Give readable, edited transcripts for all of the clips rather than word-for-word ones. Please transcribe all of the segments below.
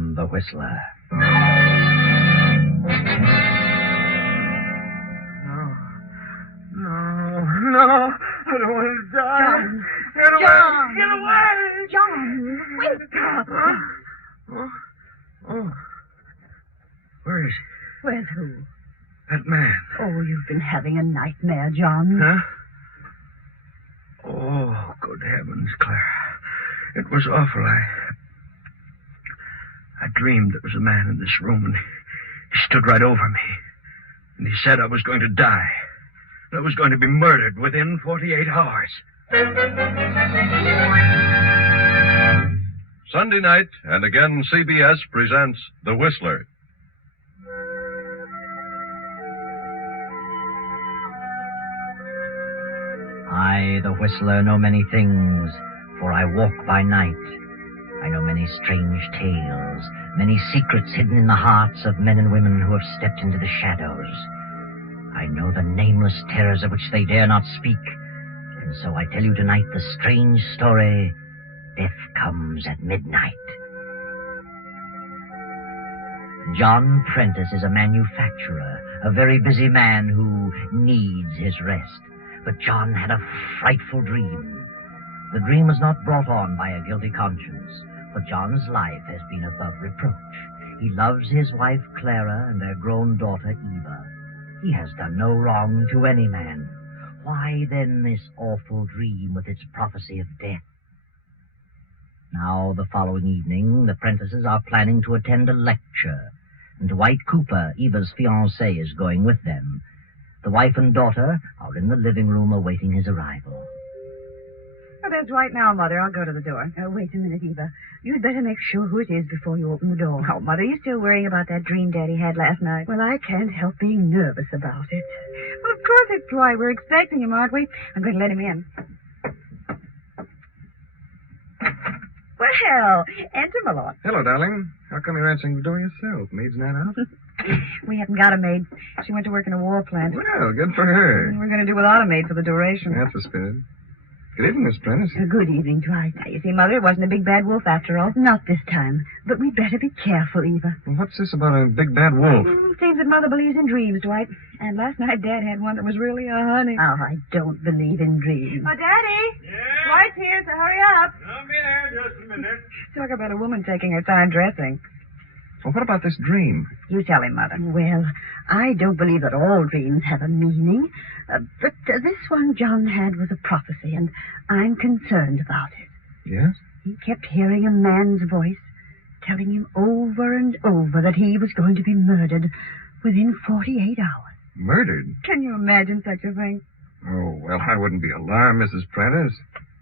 John the Whistler. No. I don't want to die. John. Get away. John, wake up. Oh. Where is he? Where's who? That man. Oh, you've been having a nightmare, John. Huh? Oh, good heavens, Clara. It was awful. I dreamed there was a man in this room, and he stood right over me. And he said I was going to die. I was going to be murdered within 48 hours. Sunday night, and again CBS presents The Whistler. I, the Whistler, know many things, for I walk by night. I know many strange tales, many secrets hidden in the hearts of men and women who have stepped into the shadows. I know the nameless terrors of which they dare not speak, and so I tell you tonight the strange story, Death Comes at Midnight. John Prentice is a manufacturer, a very busy man who needs his rest. But John had a frightful dream. The dream was not brought on by a guilty conscience, for John's life has been above reproach. He loves his wife, Clara, and their grown daughter, Eva. He has done no wrong to any man. Why, then, this awful dream with its prophecy of death? Now, the following evening, the Prentices are planning to attend a lecture, and Dwight Cooper, Eva's fiancé, is going with them. The wife and daughter are in the living room awaiting his arrival. Oh, there's Dwight now, Mother. I'll go to the door. Wait a minute, Eva. You'd better make sure who it is before you open the door. Oh, Mother, you still worrying about that dream Daddy had last night? Well, I can't help being nervous about it. Well, of course it's Dwight. We're expecting him, aren't we? I'm going to let him in. Well, enter, Malone. Hello, darling. How come you're answering the door yourself? Maid's not out? We haven't got a maid. She went to work in a war plant. Well, good for her. We're going to do without a maid for the duration. That's the spirit. Good evening, Miss Prentice. Good evening, Dwight. Now, you see, Mother, it wasn't a big bad wolf after all. Not this time. But we'd better be careful, Eva. Well, what's this about a big bad wolf? Seems that Mother believes in dreams, Dwight. And last night Dad had one that was really a honey. Oh, I don't believe in dreams. Oh, Daddy! Yeah? Dwight's here, so hurry up. I'll be there just a minute. Talk about a woman taking her time dressing. Well, what about this dream? You tell him, Mother. Well, I don't believe that all dreams have a meaning. But this one John had was a prophecy, and I'm concerned about it. Yes? He kept hearing a man's voice telling him over and over that he was going to be murdered within 48 hours. Murdered? Can you imagine such a thing? Oh, well, I wouldn't be alarmed, Mrs. Prentice.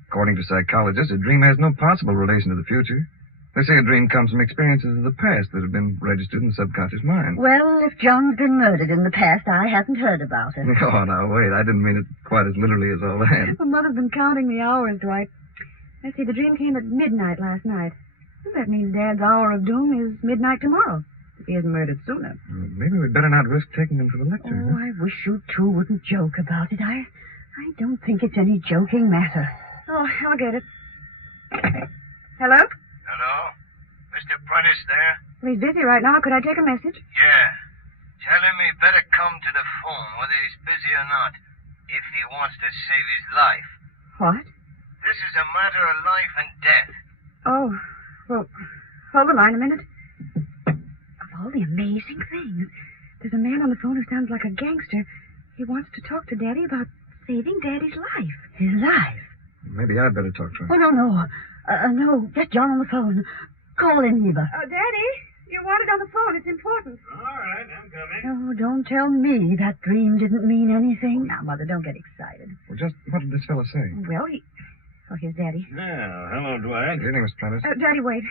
According to psychologists, a dream has no possible relation to the future. They say a dream comes from experiences of the past that have been registered in the subconscious mind. Well, if John's been murdered in the past, I haven't heard about it. Oh, now, wait. I didn't mean it quite as literally as all that. Well, Mother's been counting the hours, Dwight. Let's see, the dream came at midnight last night. Well, that means Dad's hour of doom is midnight tomorrow, if he isn't murdered sooner. Maybe we'd better not risk taking him to the lecture. Oh, I wish you two wouldn't joke about it. I don't think it's any joking matter. Oh, I'll get it. Hello? Hello? Mr. Prentice there? Well, he's busy right now. Could I take a message? Yeah. Tell him he better come to the phone, whether he's busy or not, if he wants to save his life. What? This is a matter of life and death. Oh, well, hold the line a minute. Of all the amazing things, there's a man on the phone who sounds like a gangster. He wants to talk to Daddy about saving Daddy's life. His life? Maybe I'd better talk to him. Oh, no. No, get John on the phone. Call him, Eva. Daddy, you're wanted on the phone. It's important. All right, I'm coming. Oh, don't tell me that dream didn't mean anything. Now, Mother, don't get excited. Well, just what did this fellow say? Well, Oh, here's Daddy. Now, hello, Dwight. Good evening, Miss Prentice. Daddy, wait.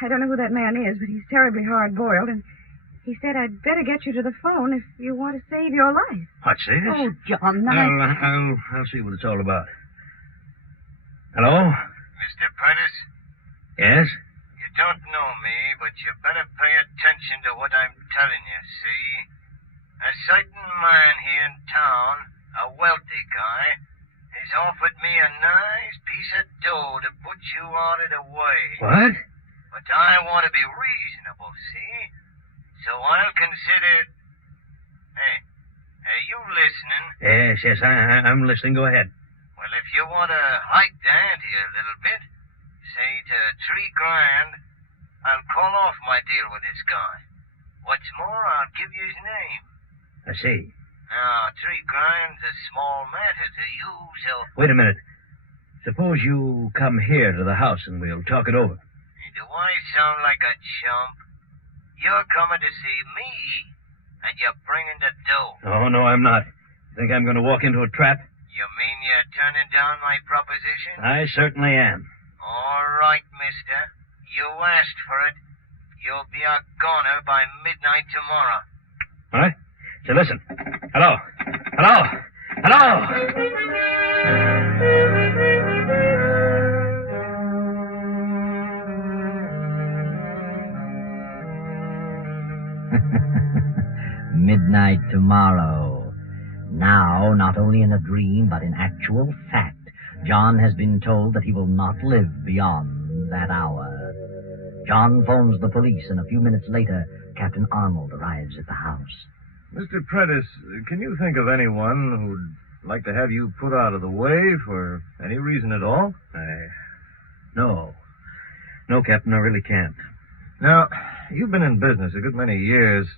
I don't know who that man is, but he's terribly hard-boiled, and he said I'd better get you to the phone if you want to save your life. What's this? Oh, John, I'll see what it's all about. Hello? Mr. Prentice? Yes? You don't know me, but you better pay attention to what I'm telling you, see? A certain man here in town, a wealthy guy, has offered me a nice piece of dough to put you out of the way. What? But I want to be reasonable, see? So I'll consider... Hey, are you listening? Yes, I'm listening. Go ahead. Well, if you want to hike the ante a little bit, say to $3,000, I'll call off my deal with this guy. What's more, I'll give you his name. I see. Now, $3,000's a small matter to you, so... Wait a minute. Suppose you come here to the house and we'll talk it over. Do I sound like a chump? You're coming to see me, and you're bringing the dough. Oh, no, I'm not. Think I'm going to walk into a trap? You mean you're turning down my proposition? I certainly am. All right, mister. You asked for it. You'll be a goner by midnight tomorrow. All right. So listen. Hello. Midnight tomorrow. Now, not only in a dream, but in actual fact, John has been told that he will not live beyond that hour. John phones the police, and a few minutes later, Captain Arnold arrives at the house. Mr. Prentice, can you think of anyone who'd like to have you put out of the way for any reason at all? No. No, Captain, I really can't. Now, you've been in business a good many years.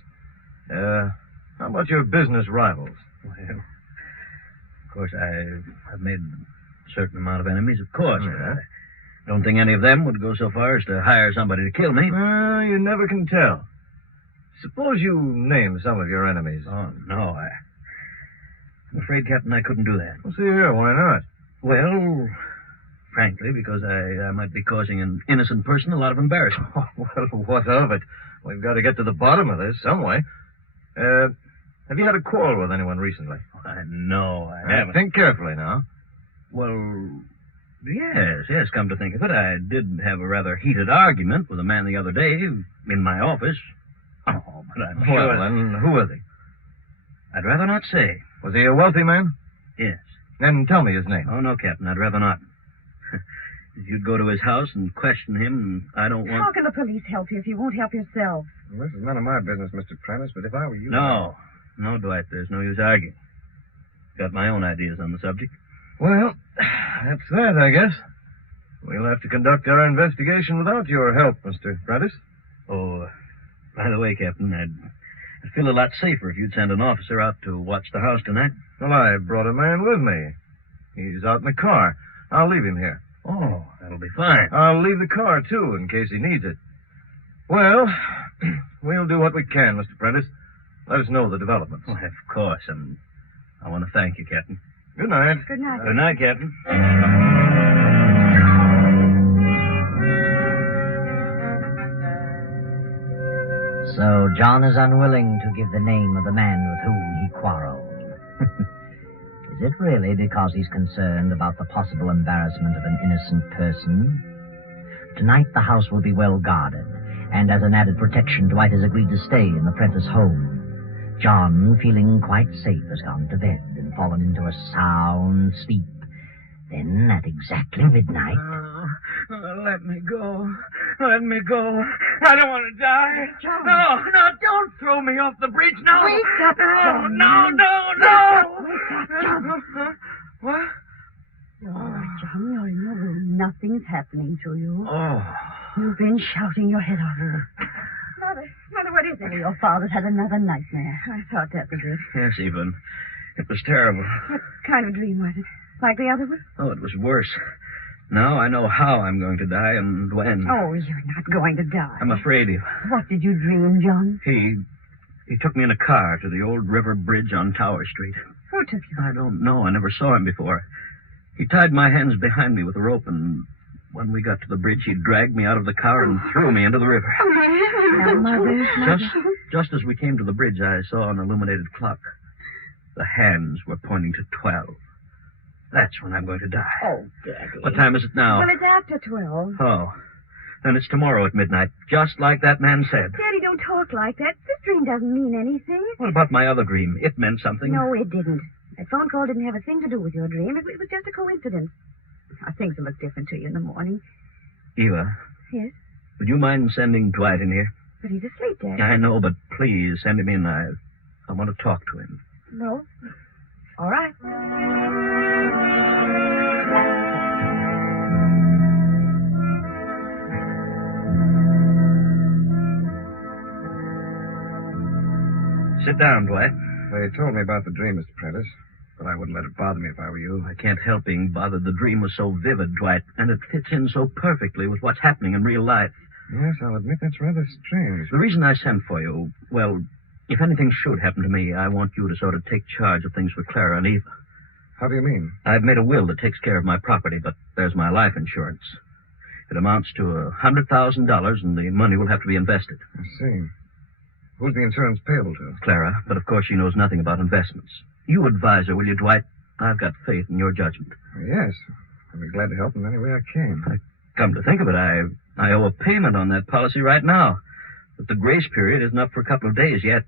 How about your business rivals? Well, of course, I've made a certain amount of enemies, of course. Yeah. I don't think any of them would go so far as to hire somebody to kill me. You never can tell. Suppose you name some of your enemies. Oh, no, I'm afraid, Captain, I couldn't do that. Well, see here, why not? Well, frankly, because I might be causing an innocent person a lot of embarrassment. Oh, well, what of it? We've got to get to the bottom of this some way. Have you had a quarrel with anyone recently? No, I haven't. Think carefully now. Well, yes, come to think of it, I did have a rather heated argument with a man the other day in my office. Oh, but I'm sure... Well, then, who was he? I'd rather not say. Was he a wealthy man? Yes. Then tell me his name. Oh, no, Captain, I'd rather not. If you'd go to his house and question him, I don't want... How can the police help you if you won't help yourself? Well, this is none of my business, Mr. Prentice, but if I were you... No, Dwight, there's no use arguing. Got my own ideas on the subject. Well, that's that, I guess. We'll have to conduct our investigation without your help, Mr. Prentice. Oh, by the way, Captain, I'd feel a lot safer if you'd send an officer out to watch the house tonight. Well, I brought a man with me. He's out in the car. I'll leave him here. Oh, that'll be fine. I'll leave the car, too, in case he needs it. Well, we'll do what we can, Mr. Prentice. Let us know the developments. Well, of course, and I want to thank you, Captain. Good night. Good night. Good night, Captain. So John is unwilling to give the name of the man with whom he quarreled. Is it really because he's concerned about the possible embarrassment of an innocent person? Tonight the house will be well guarded, and as an added protection, Dwight has agreed to stay in the Prentice home. John, feeling quite safe, has gone to bed and fallen into a sound sleep. Then, at exactly midnight... Let me go. Let me go. I don't want to die. John. No, don't throw me off the bridge. No. Wake up, John. No. Wake up, John. What? All right, John, you're in your room. Nothing's happening to you. Oh. You've been shouting your head off. Mother, what is it? Your father's had another nightmare. I thought that was it. Yes, Evelyn. It was terrible. What kind of dream was it? Like the other one? Oh, it was worse. Now I know how I'm going to die and when. Oh, you're not going to die. I'm afraid of. What did you dream, John? He took me in a car to the old river bridge on Tower Street. Who took you? I don't know. I never saw him before. He tied my hands behind me with a rope, and when we got to the bridge, he dragged me out of the car and threw me into the river. Now, Mother. Just as we came to the bridge, I saw an illuminated clock. The hands were pointing to 12. That's when I'm going to die. Oh, Daddy. What time is it now? Well, it's after 12. Oh. Then it's tomorrow at midnight, just like that man said. Daddy, don't talk like that. This dream doesn't mean anything. What about my other dream? It meant something. No, it didn't. That phone call didn't have a thing to do with your dream. It was just a coincidence. Now, things will look different to you in the morning. Eva, Yes? Would you mind sending Dwight in here? But he's asleep, Dad. I know, but please send him in. I want to talk to him. No. All right. Sit down, Dwight. They told me about the dream, Mr. Prentice, but I wouldn't let it bother me if I were you. I can't help being bothered. The dream was so vivid, Dwight, and it fits in so perfectly with what's happening in real life. Yes, I'll admit that's rather strange. The reason I sent for you, well, if anything should happen to me, I want you to sort of take charge of things for Clara and Eva. How do you mean? I've made a will that takes care of my property, but there's my life insurance. It amounts to $100,000, and the money will have to be invested. I see. Who's the insurance payable to? Clara, but of course she knows nothing about investments. You advise her, will you, Dwight? I've got faith in your judgment. Yes. I'll be glad to help in any way I can. Come to think of it, I owe a payment on that policy right now. But the grace period isn't up for a couple of days yet.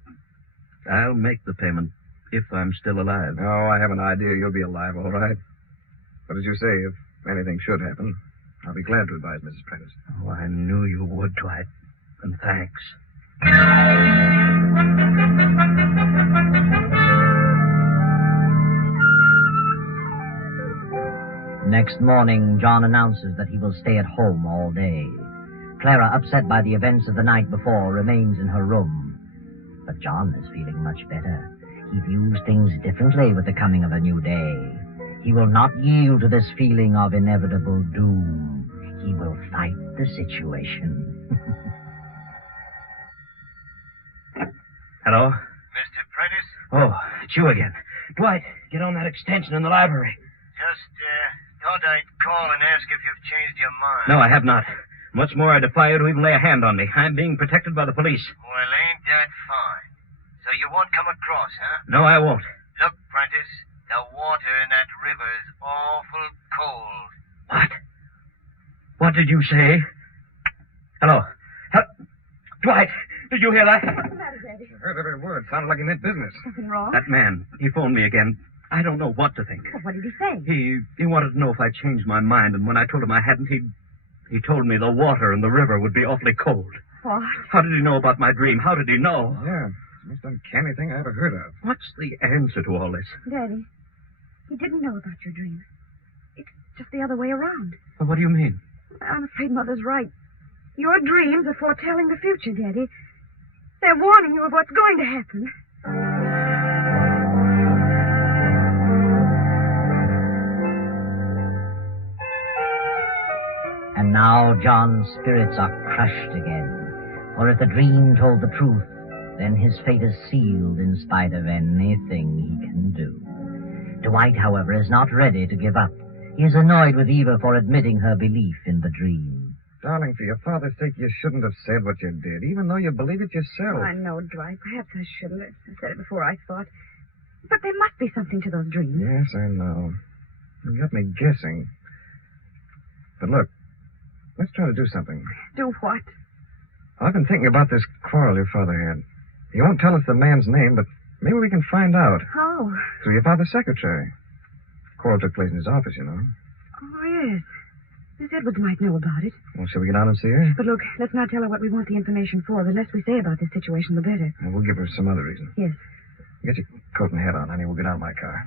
I'll make the payment if I'm still alive. Oh, I have an idea you'll be alive, all right. But as you say, if anything should happen, I'll be glad to advise Mrs. Prentice. Oh, I knew you would, Dwight. And thanks. Next morning, John announces that he will stay at home all day. Clara, upset by the events of the night before, remains in her room. But John is feeling much better. He views things differently with the coming of a new day. He will not yield to this feeling of inevitable doom. He will fight the situation. Hello? Mr. Prentice? Oh, it's you again. Dwight, get on that extension in the library. Just, thought I'd call and ask if you've changed your mind. No, I have not. What's more, I defy you to even lay a hand on me. I'm being protected by the police. Well, ain't that fine? So you won't come across, huh? No, I won't. Look, Prentice, the water in that river is awful cold. What? What did you say? Hello? Dwight, did you hear that? What's the matter, Daddy? I heard every word. Sounded like he meant business. Something wrong? That man, he phoned me again. I don't know what to think. Well, what did he say? He wanted to know if I changed my mind, and when I told him I hadn't, he told me the water in the river would be awfully cold. What? How did he know about my dream? How did he know? Yeah, it's the most uncanny thing I ever heard of. What's the answer to all this? Daddy, he didn't know about your dream. It's just the other way around. Well, what do you mean? I'm afraid Mother's right. Your dreams are foretelling the future, Daddy. They're warning you of what's going to happen. And now John's spirits are crushed again. For if the dream told the truth, then his fate is sealed in spite of anything he can do. Dwight, however, is not ready to give up. He is annoyed with Eva for admitting her belief in the dream. Darling, for your father's sake, you shouldn't have said what you did, even though you believe it yourself. I know, Dwight. Perhaps I shouldn't. I said it before I thought. But there must be something to those dreams. Yes, I know. You got me guessing. But look, let's try to do something. Do what? I've been thinking about this quarrel your father had. He won't tell us the man's name, but maybe we can find out. How? Through your father's secretary. Quarrel took place in his office, you know. Oh, yes. Miss Edwards might know about it. Well, shall we get down and see her? But look, let's not tell her what we want the information for. The less we say about this situation, the better. Well, we'll give her some other reason. Yes. Get your coat and hat on, honey. We'll get out of my car.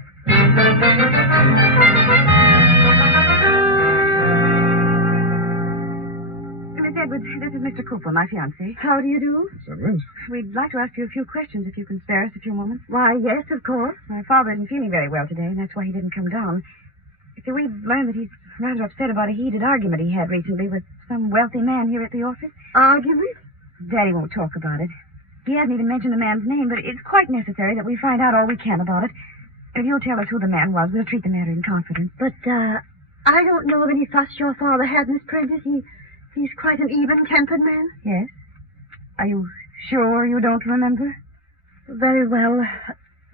Miss Edwards, this is Mr. Cooper, my fiancé. How do you do? Miss Edwards? We'd like to ask you a few questions if you can spare us a few moments. Why, yes, of course. My father isn't feeling very well today, and that's why he didn't come down. You see, we've learned that he's rather upset about a heated argument he had recently with some wealthy man here at the office. Argument? Daddy won't talk about it. He hasn't even mentioned the man's name, but it's quite necessary that we find out all we can about it. If you'll tell us who the man was, we'll treat the matter in confidence. But, I don't know of any fuss your father had, Miss Prentice. He's quite an even-tempered man. Yes? Are you sure you don't remember? Very well.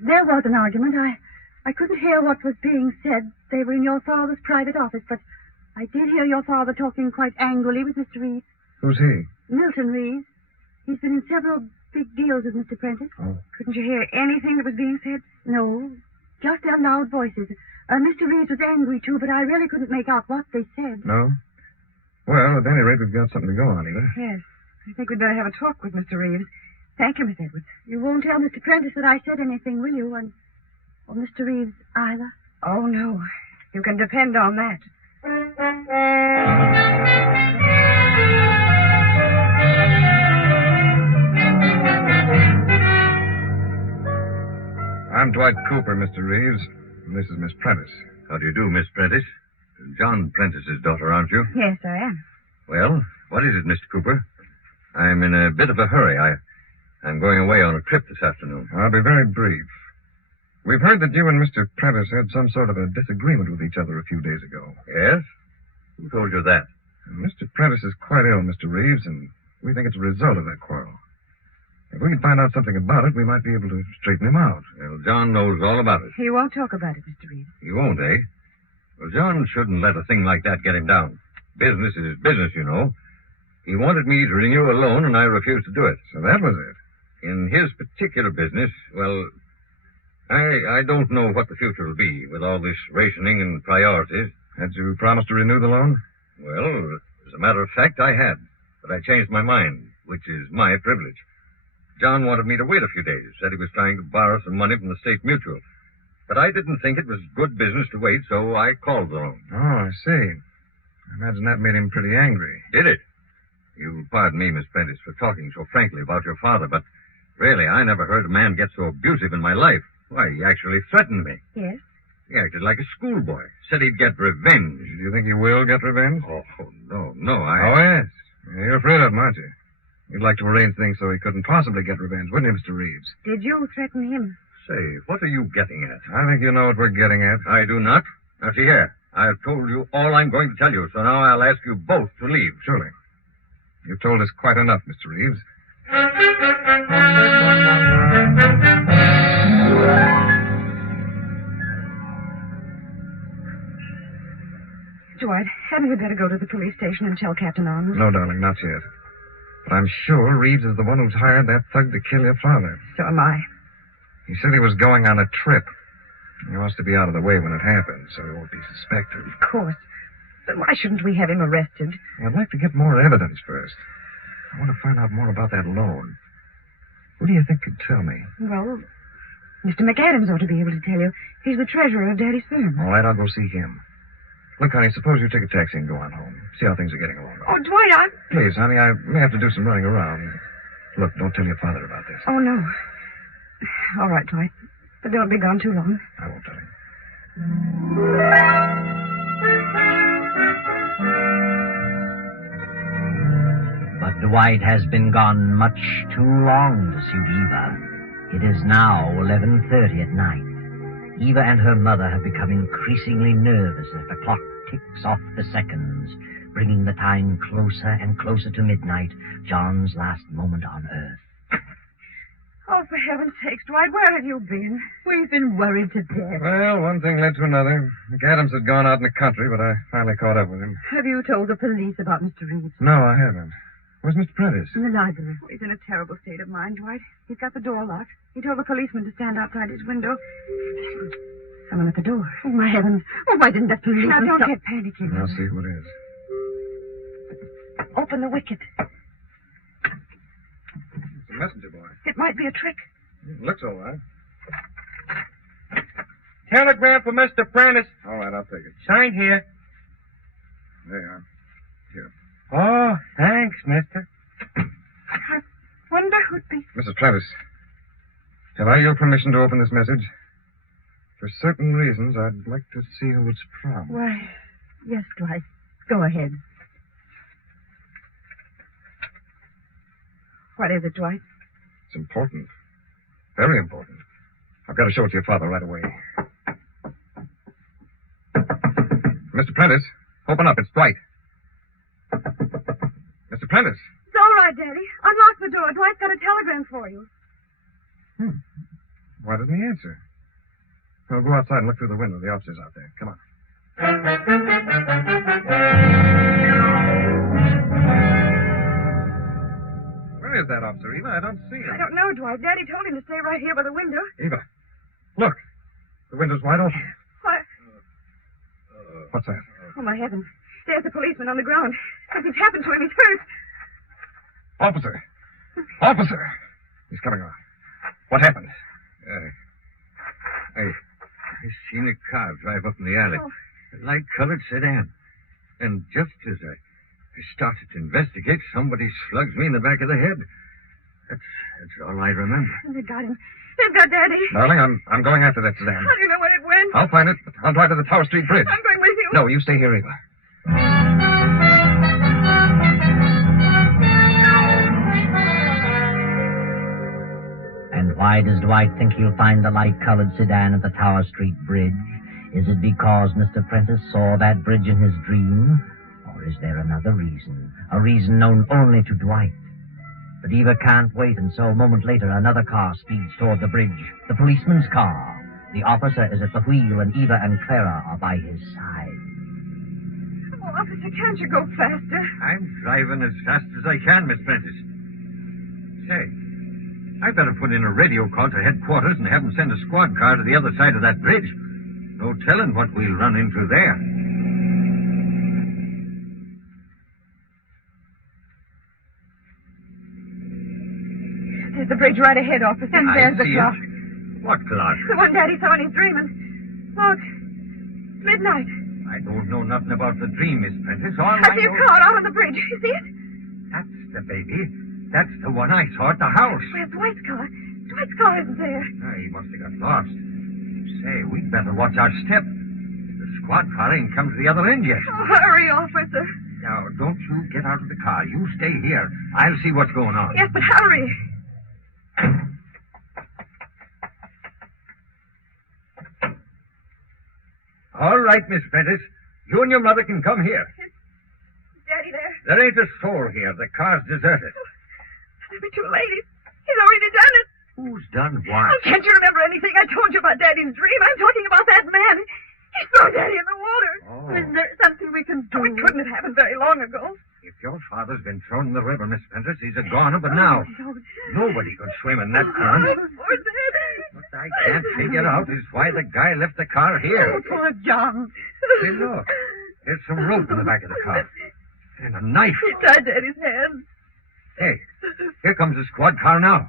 There was an argument. I couldn't hear what was being said. They were in your father's private office, but I did hear your father talking quite angrily with Mr. Reeves. Who's he? Milton Reeves. He's been in several big deals with Mr. Prentice. Oh. Couldn't you hear anything that was being said? No, just their loud voices. Mr. Reeves was angry, too, but I really couldn't make out what they said. No? Well, at any rate, we've got something to go on, Eva. Yes. I think we'd better have a talk with Mr. Reeves. Thank you, Miss Edwards. You won't tell Mr. Prentice that I said anything, will you? Or Mr. Reeves either? Oh, no. You can depend on that. I'm Dwight Cooper, Mr. Reeves. And this is Miss Prentice. How do you do, Miss Prentice? John Prentice's daughter, aren't you? Yes, I am. Well, what is it, Mr. Cooper? I'm in a bit of a hurry. I'm going away on a trip this afternoon. I'll be very brief. We've heard that you and Mr. Prentice had some sort of a disagreement with each other a few days ago. Yes? Who told you that? Mr. Prentice is quite ill, Mr. Reeves, and we think it's a result of that quarrel. If we could find out something about it, we might be able to straighten him out. Well, John knows all about it. He won't talk about it, Mr. Reeves. He won't, eh? Well, John shouldn't let a thing like that get him down. Business is business, you know. He wanted me to renew a loan, and I refused to do it. So that was it. In his particular business, well, I don't know what the future will be with all this rationing and priorities. Had you promised to renew the loan? Well, as a matter of fact, I had. But I changed my mind, which is my privilege. John wanted me to wait a few days, said he was trying to borrow some money from the State Mutual. But I didn't think it was good business to wait, so I called the loan. Oh, I see. I imagine that made him pretty angry. Did it? You'll pardon me, Miss Prentice, for talking so frankly about your father, but really, I never heard a man get so abusive in my life. Why, he actually threatened me. Yes? He acted like a schoolboy. Said he'd get revenge. Do you think he will get revenge? Oh, no, Oh, yes. You're afraid of him, aren't you? You'd like to arrange things so he couldn't possibly get revenge, wouldn't you, Mr. Reeves? Did you threaten him? Say, what are you getting at? I think you know what we're getting at. I do not. Now, see here. I've told you all I'm going to tell you, so now I'll ask you both to leave. Surely. You've told us quite enough, Mr. Reeves. Dwight, hadn't we better go to the police station and tell Captain Arnold? No, darling, not yet. But I'm sure Reeves is the one who's hired that thug to kill your father. So am I. He said he was going on a trip. He wants to be out of the way when it happens, so he won't be suspected. Of course. But why shouldn't we have him arrested? I'd like to get more evidence first. I want to find out more about that loan. Who do you think could tell me? Well, Mr. McAdams ought to be able to tell you. He's the treasurer of Daddy's firm. All right, I'll go see him. Look, honey, suppose you take a taxi and go on home. See how things are getting along. Oh, Dwight, Please, honey, I may have to do some running around. Look, don't tell your father about this. Oh, no. All right, Dwight. But don't be gone too long. I won't tell him. But Dwight has been gone much too long to suit Eva. It is now 11:30 at night. Eva and her mother have become increasingly nervous as the clock ticks off the seconds, bringing the time closer and closer to midnight, John's last moment on Earth. Oh, for heaven's sakes, Dwight, where have you been? We've been worried to death. Well, one thing led to another. McAdams had gone out in the country, but I finally caught up with him. Have you told the police about Mr. Reeves? No, I haven't. Where's Mr. Prentice? In the library. He's in a terrible state of mind, Dwight. He's got the door locked. He told the policeman to stand outside his window. Someone at the door. Oh, my heavens. Oh, why didn't that policeman Now, don't stop? get panicky. I'll see who it is. Open the wicket. It's a messenger boy. It might be a trick. Looks all right. Telegram for Mr. Prentice. All right, I'll take it. Sign here. There you are. Here. Oh, thanks, mister. I wonder who'd be... Mrs. Prentice, have I your permission to open this message? For certain reasons, I'd like to see who it's from. Why, yes, Dwight. Go ahead. What is it, Dwight? It's important. Very important. I've got to show it to your father right away. Mr. Prentice, open up. It's Dwight. Mr. Prentice. It's all right, Daddy. Unlock the door. Dwight's got a telegram for you. Why doesn't he answer? I'll go outside and look through the window. The officer's out there. Come on. Where is that officer, Eva? I don't see him. I don't know, Dwight. Daddy told him to stay right here by the window. Eva, look. The window's wide open. What? What's that? Oh, my heavens. There's the policeman on the ground. Something's happened to him. He's hurt. Officer! Officer! He's coming on. What happened? I seen a car drive up in the alley. Oh. A light-colored sedan. And just as I started to investigate, somebody slugs me in the back of the head. That's all I remember. They've got him. They've got Daddy. Darling, I'm going after that sedan. How do you know where it went? I'll find it. I'll drive to the Tower Street Bridge. I'm going with you. No, you stay here, Eva. And why does Dwight think he'll find the light-colored sedan at the Tower Street Bridge? Is it because Mr. Prentice saw that bridge in his dream? Or is there another reason? A reason known only to Dwight? But Eva can't wait, and so a moment later another car speeds toward the bridge. The policeman's car. The officer is at the wheel, and Eva and Clara are by his side. Oh, officer, can't you go faster? I'm driving as fast as I can, Miss Prentice. Say, I better put in a radio call to headquarters and have them send a squad car to the other side of that bridge. No telling what we'll run into there. There's the bridge right ahead, officer. And there's the clock. What clock? The one Daddy saw in his dream. And look, it's midnight. I don't know nothing about the dream, Miss Prentice. All I see a car out on the bridge. You see it? That's the baby. That's the one I saw at the house. Where's Dwight's car? Dwight's car isn't there. He must have got lost. Say, we'd better watch our step. The squad car ain't come to the other end yet. Oh, hurry, officer. Now, don't you get out of the car. You stay here. I'll see what's going on. Yes, but hurry. All right, Miss Prentice. You and your mother can come here. Is Daddy there? There ain't a soul here. The car's deserted. It'll be too late. He's already done it. Who's done what? Oh, can't you remember anything I told you about Daddy's dream? I'm talking about that man. He threw Daddy in the water. Oh. Is there something we can do? It couldn't have happened very long ago. If your father's been thrown in the river, Miss Prentice, he's a goner, but now nobody could swim in that current. Poor Daddy. What I can't figure out is why the guy left the car here. Oh, poor John. Hey, look. There's some rope in the back of the car. And a knife. He tied Daddy's hands. Hey, here comes the squad car now.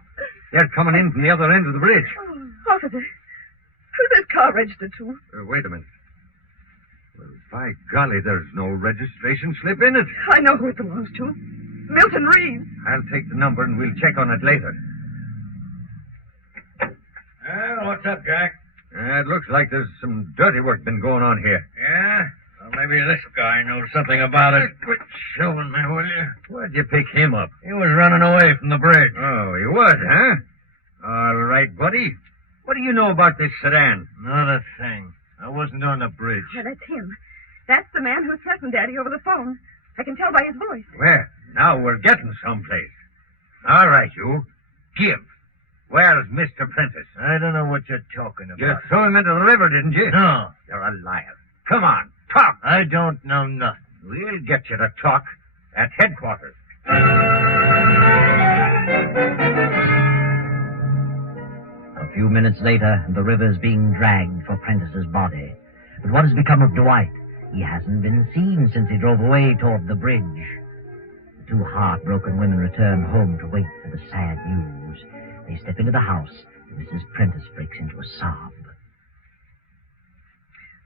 They're coming in from the other end of the bridge. Oh, officer, who's this car registered to? Wait a minute. Well, by golly, there's no registration slip in it. I know who it belongs to. Milton Reeves. I'll take the number and we'll check on it later. Well, what's up, Jack? It looks like there's some dirty work been going on here. Yeah? Well, maybe this guy knows something about it. Quit shoving me, will you? Where'd you pick him up? He was running away from the bridge. Oh, he was, huh? All right, buddy. What do you know about this sedan? Not a thing. I wasn't on the bridge. Yeah, that's him. That's the man who threatened Daddy over the phone. I can tell by his voice. Well, now we're getting someplace. All right, you. Give. Where's Mr. Prentice? I don't know what you're talking about. You threw him into the river, didn't you? No. You're a liar. Come on, talk. I don't know nothing. We'll get you to talk at headquarters. A few minutes later, the river's being dragged for Prentice's body. But what has become of Dwight? He hasn't been seen since he drove away toward the bridge. The two heartbroken women return home to wait for the sad news. They step into the house, and Mrs. Prentice breaks into a sob.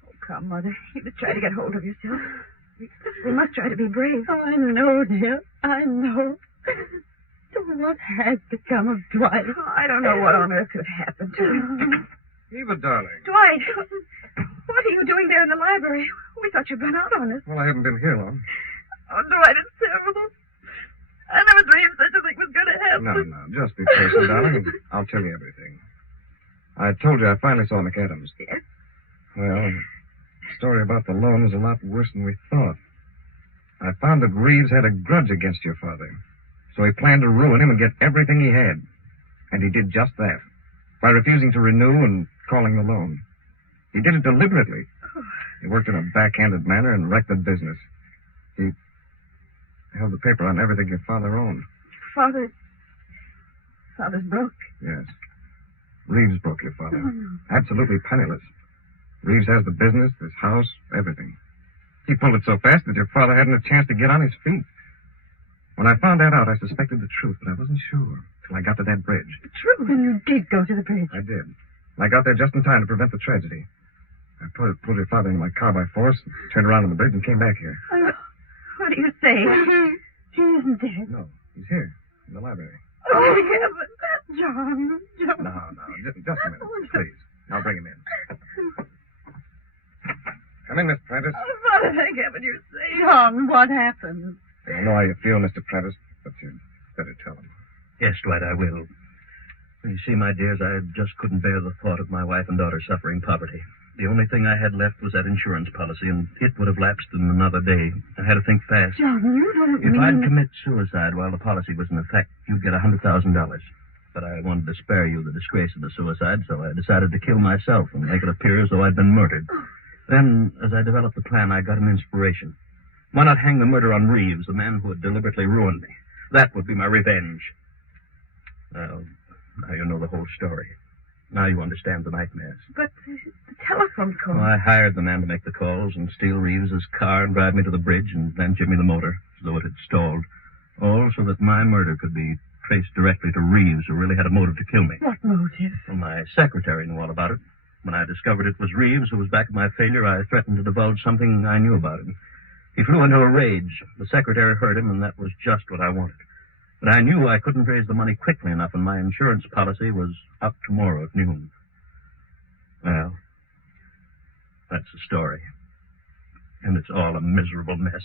Oh, come, Mother. You must try to get hold of yourself. We must try to be brave. Oh, I know, dear. I know. So what has become of Dwight? Oh, I don't know what on earth could have happened to him. Eva, darling. Dwight, what are you doing there in the library? We thought you'd run out on us. Well, I haven't been here long. Oh, Dwight, it's terrible. I never dreamed such a thing was going to happen. No, just be patient, darling, and I'll tell you everything. I told you I finally saw McAdams. Yes? Well, the story about the loan was a lot worse than we thought. I found that Reeves had a grudge against your father. So he planned to ruin him and get everything he had. And he did just that, by refusing to renew and calling the loan. He did it deliberately. He worked in a backhanded manner and wrecked the business. He held the paper on everything your father owned. Father's broke. Yes. Reeves broke your father. Absolutely penniless. Reeves has the business, this house, everything. He pulled it so fast that your father hadn't a chance to get on his feet. When I found that out, I suspected the truth, but I wasn't sure till I got to that bridge. The truth? And you did go to the bridge. I did. And I got there just in time to prevent the tragedy. I pulled your father into my car by force, turned around on the bridge, and came back here. What do you say? He isn't dead. No, he's here, in the library. Oh, heaven. John. No, just a minute, please. I'll bring him in. Come in, Miss Prentice. Oh, Father, thank heaven you're safe. John, what happened? I know how you feel, Mr. Prentice, but you'd better tell him. Yes, Dwight, I will. You see, my dears, I just couldn't bear the thought of my wife and daughter suffering poverty. The only thing I had left was that insurance policy, and it would have lapsed in another day. I had to think fast. John, you don't If I'd commit suicide while the policy was in effect, you'd get $100,000. But I wanted to spare you the disgrace of the suicide, so I decided to kill myself and make it appear as though I'd been murdered. Then, as I developed the plan, I got an inspiration. Why not hang the murder on Reeves, the man who had deliberately ruined me? That would be my revenge. Well, now you know the whole story. Now you understand the nightmares. But the telephone call. Well, I hired the man to make the calls and steal Reeves's car and drive me to the bridge and then give me the motor, as though it had stalled. All so that my murder could be traced directly to Reeves, who really had a motive to kill me. What motive? Well, my secretary knew all about it. When I discovered it was Reeves who was back of my failure, I threatened to divulge something I knew about him. He flew into a rage. The secretary heard him, and that was just what I wanted. But I knew I couldn't raise the money quickly enough, and my insurance policy was up tomorrow at noon. Well, that's the story. And it's all a miserable mess.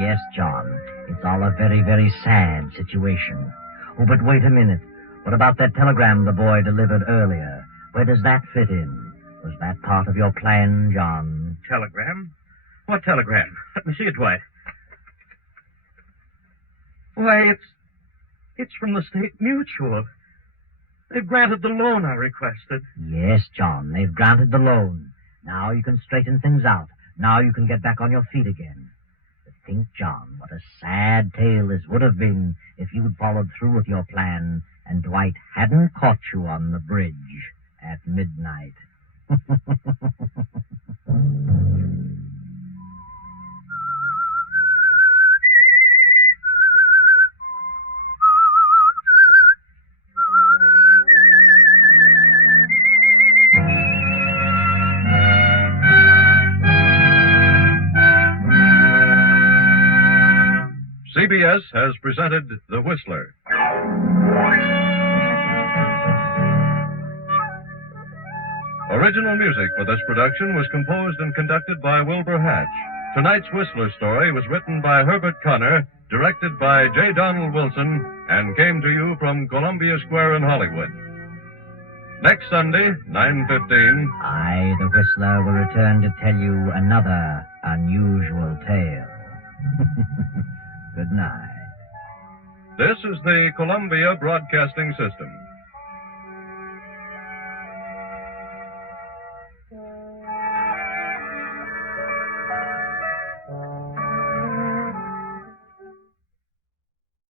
Yes, John. It's all a very, very sad situation. Oh, but wait a minute. What about that telegram the boy delivered earlier? Where does that fit in? Was that part of your plan, John? Telegram? What telegram? Let me see it, Dwight. Why, it's from the State Mutual. They've granted the loan I requested. Yes, John, they've granted the loan. Now you can straighten things out. Now you can get back on your feet again. But think, John, what a sad tale this would have been if you'd followed through with your plan and Dwight hadn't caught you on the bridge at midnight. CBS has presented The Whistler. Original music for this production was composed and conducted by Wilbur Hatch. Tonight's Whistler story was written by Herbert Connor, directed by J. Donald Wilson, and came to you from Columbia Square in Hollywood. Next Sunday, 9:15. I, the Whistler, will return to tell you another unusual tale. Good night. This is the Columbia Broadcasting System.